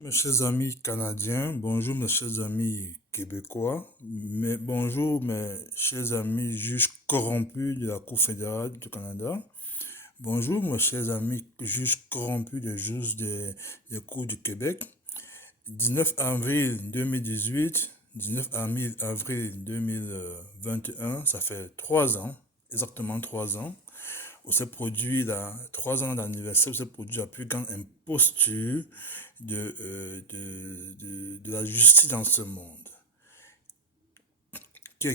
Mes chers amis canadiens, bonjour mes chers amis québécois, bonjour mes chers amis juges corrompus de la Cour fédérale du Canada, bonjour mes chers amis juges corrompus des juges des cours du Québec. 19 avril 2018, 19 avril 2021, ça fait 3 ans, exactement 3 ans, où s'est produit 3 ans d'anniversaire, où s'est produit la plus grande imposture de la justice dans ce monde, qui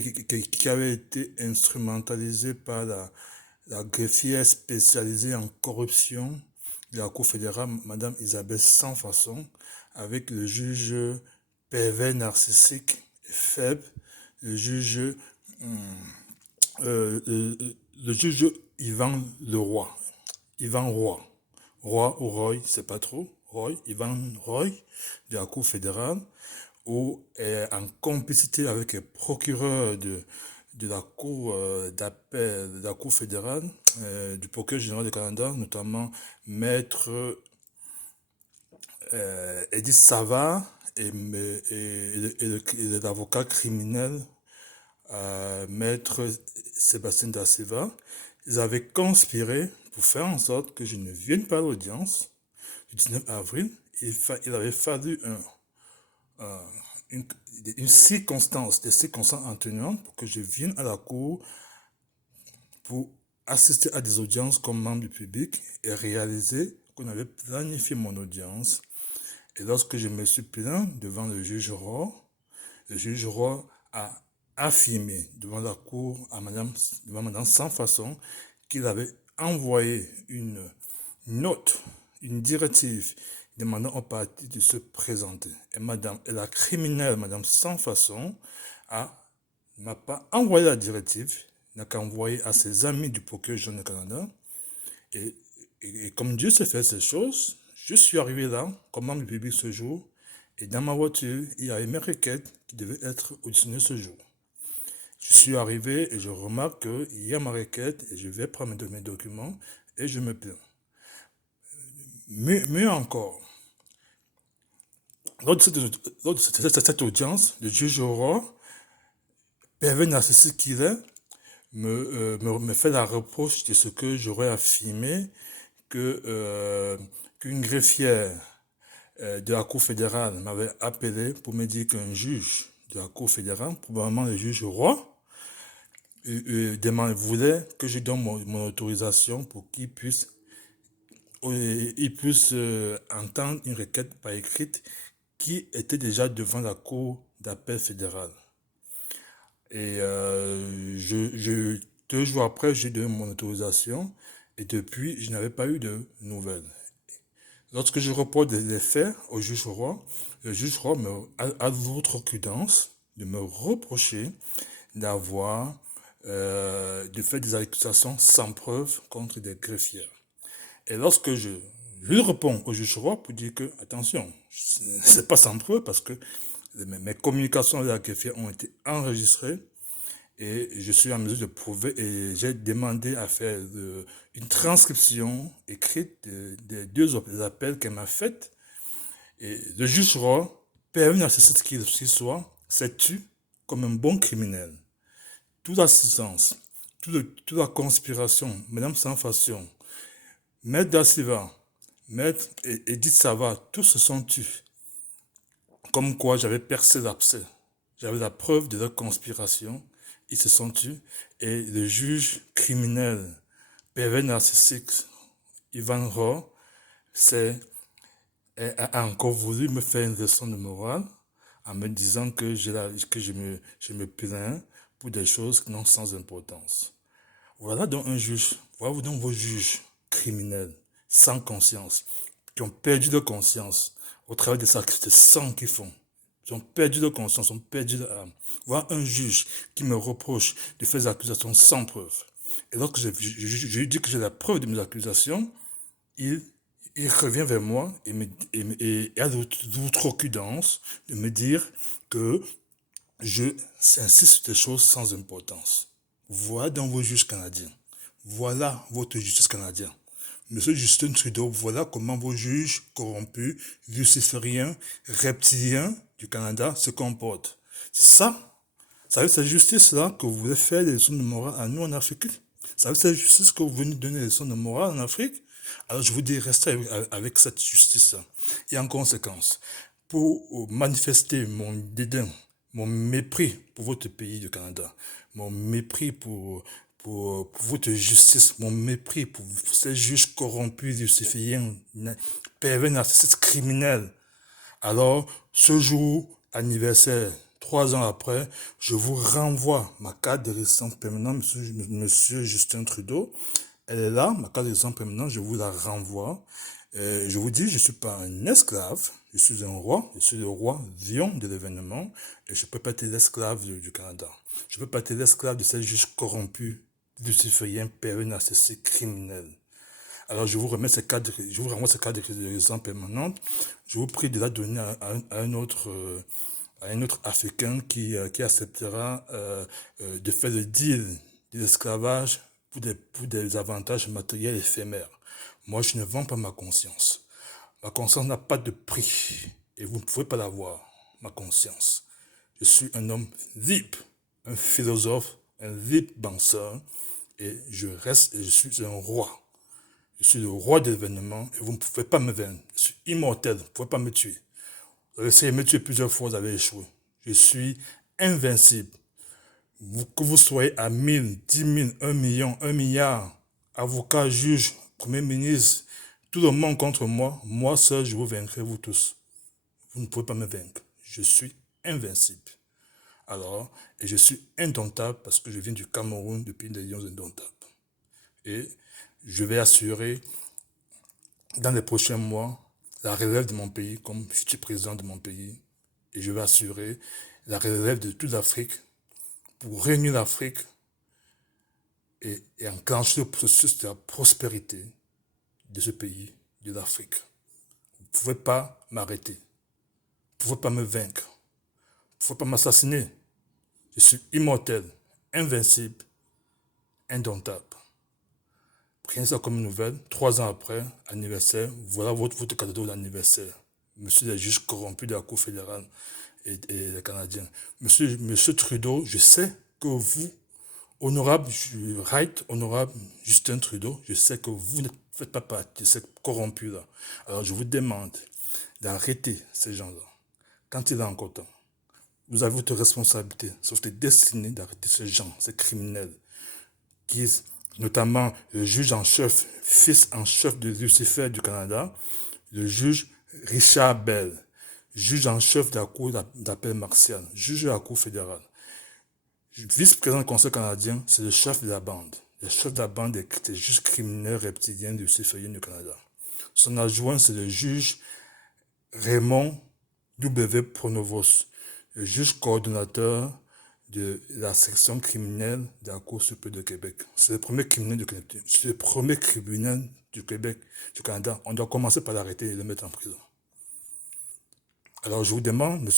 avait été instrumentalisée par la greffière spécialisée en corruption de la Cour fédérale, Madame Isabelle Sans-Façon, avec le juge pervers narcissique et faible, le juge, le juge Yvan Leroy, Yvan Roy, Roy ou Roy, c'est pas trop, Roy, Yvan Roy, de la Cour fédérale, ou en complicité avec les procureurs de la Cour d'appel, de la Cour fédérale, du procureur général du Canada, notamment Maître Edith Savard et l'avocat criminel Maître Sébastien Da Silva. Ils avaient conspiré pour faire en sorte que je ne vienne pas à l'audience du 19 avril. Il avait fallu une, des circonstances atténuantes pour que je vienne à la cour pour assister à des audiences comme membre du public et réaliser qu'on avait planifié mon audience. Et lorsque je me suis plaint devant le juge Roy a affirmé devant la cour devant Madame Sans Façon qu'il avait envoyé une note, une directive demandant aux parties de se présenter. Et la criminelle, Madame Sans Façon, m'a pas envoyé la directive, n'a qu'à envoyer à ses amis du procureur général du Canada. Et comme Dieu sait faire ces choses, je suis arrivé là, comme membre du public ce jour, et dans ma voiture, il y avait mes requêtes qui devaient être auditionnées ce jour. Je suis arrivé et je remarque qu'il y a ma requête et je vais prendre mes documents et je me plains. Mieux encore, lors de cette audience, le juge Aurore, pervers narcissique qu'il est, me fait la reproche de ce que j'aurais affirmé qu'une greffière de la Cour fédérale m'avait appelé pour me dire qu'un juge de la Cour fédérale, probablement le juge Roy, voulait que je donne mon autorisation pour qu'il puisse entendre une requête par écrite qui était déjà devant la Cour d'appel fédérale. Et 2 jours après, j'ai donné mon autorisation et depuis, je n'avais pas eu de nouvelles. Lorsque je reporte les faits au juge Roy, le juge Roy a l'outrecuidance de me reprocher d'avoir de faire des accusations sans preuve contre des greffières. Et lorsque je lui réponds au juge Roy pour dire que, attention, c'est pas sans preuve parce que mes communications avec la greffière ont été enregistrées et je suis en mesure de prouver et j'ai demandé à faire une transcription écrite des 2 appels qu'elle m'a faits. Et le juge Roy, permis narcissique qu'il soit, s'est tué comme un bon criminel. Toute l'assistance, toute la conspiration, Madame Sans Façon, Maître Da Silva, Maître Edith Savard, tous se sont tués. Comme quoi j'avais percé l'abcès. J'avais la preuve de leur conspiration. Ils se sont tués. Et le juge criminel, pervers narcissique, Yvan Roy, a encore voulu me faire une leçon de morale en me disant que je me plains pour des choses qui n'ont sans importance. Voilà donc voilà donc vos juges criminels, sans conscience, qui ont perdu leur conscience au travers des sacrifices de sang qu'ils font. Ils ont perdu leur conscience, ils ont perdu leur âme. Voilà un juge qui me reproche de faire des accusations sans preuve. Et lorsque je lui dis que j'ai la preuve de mes accusations, il, il revient vers moi et a l'outrecuidance de me dire que je insiste sur des choses sans importance. Voilà dans vos juges canadiens. Voilà votre justice canadienne. Monsieur Justin Trudeau, voilà comment vos juges corrompus, lucifériens, reptiliens du Canada se comportent. C'est ça? C'est avec cette justice-là que vous voulez faire des leçons de morale à nous en Afrique? C'est avec cette justice que vous venez donner des leçons de morale en Afrique? Alors je vous dis, restez avec cette justice-là. Et en conséquence, pour manifester mon dédain, mon mépris pour votre pays du Canada, mon mépris pour votre justice, mon mépris pour ces juges corrompus, justifiés, pervers, narcissistes, criminels. Alors, ce jour anniversaire, 3 ans après, je vous renvoie ma carte de résidence permanente, monsieur Justin Trudeau. Elle est là, ma carte de résidence permanente, je vous la renvoie. Je vous dis, je ne suis pas un esclave, je suis un roi, je suis le roi lion de l'événement, et je ne peux pas être l'esclave du Canada. Je ne peux pas être l'esclave de ces juges corrompus, lucifériens, pervers, narcissiques, criminels. Alors je vous renvoie ces cadres de résidence permanente. Je vous prie de la donner à un autre Africain qui acceptera de faire le deal de l'esclavage pour des avantages matériels éphémères. Moi, je ne vends pas ma conscience. Ma conscience n'a pas de prix et vous ne pouvez pas l'avoir, ma conscience. Je suis un homme libre, un philosophe, un libre penseur et je suis un roi. Je suis le roi de l'événement et vous ne pouvez pas me vaincre. Je suis immortel, vous ne pouvez pas me tuer. Vous avez essayé de me tuer plusieurs fois, vous avez échoué. Je suis invincible. Que vous soyez à 1000, 10 000, 1 million, 1 milliard, avocat, juge, premier ministre, tout le monde contre moi, moi seul, je vous vaincrai, vous tous. Vous ne pouvez pas me vaincre. Je suis invincible. Alors, et je suis indomptable parce que je viens du Cameroun depuis des lions indomptables. Et je vais assurer dans les prochains mois la relève de mon pays comme futur président de mon pays. Et je vais assurer la relève de toute l'Afrique pour réunir l'Afrique et enclencher le processus de la prospérité de ce pays, de l'Afrique. Vous ne pouvez pas m'arrêter. Vous ne pouvez pas me vaincre. Vous ne pouvez pas m'assassiner. Je suis immortel, invincible, indomptable. Prenez ça comme une nouvelle. 3 ans après, anniversaire, voilà votre cadeau d'anniversaire. Monsieur le juge corrompu de la Cour fédérale et les Canadiens. Monsieur Trudeau, je sais que vous, honorable Justin Trudeau, je sais que vous ne faites pas partie de ces corrompus-là. Alors je vous demande d'arrêter ces gens-là. Quand il est encore temps, vous avez votre responsabilité, c'est votre destinée d'arrêter ces gens, ces criminels, qui, notamment le juge en chef, fils en chef de Lucifer du Canada, le juge Richard Bell, juge en chef de la Cour d'appel martiale, juge de la Cour fédérale. Vice-président du Conseil canadien, c'est le chef de la bande. Le chef de la bande des juges criminels reptiliens lucifériens du Canada. Son adjoint, c'est le juge Raymond W. Pronovost, le juge coordonnateur de la section criminelle de la Cour suprême de Québec. C'est le premier criminel du Québec. C'est le premier criminel du Québec, du Canada. On doit commencer par l'arrêter et le mettre en prison. Alors je vous demande, monsieur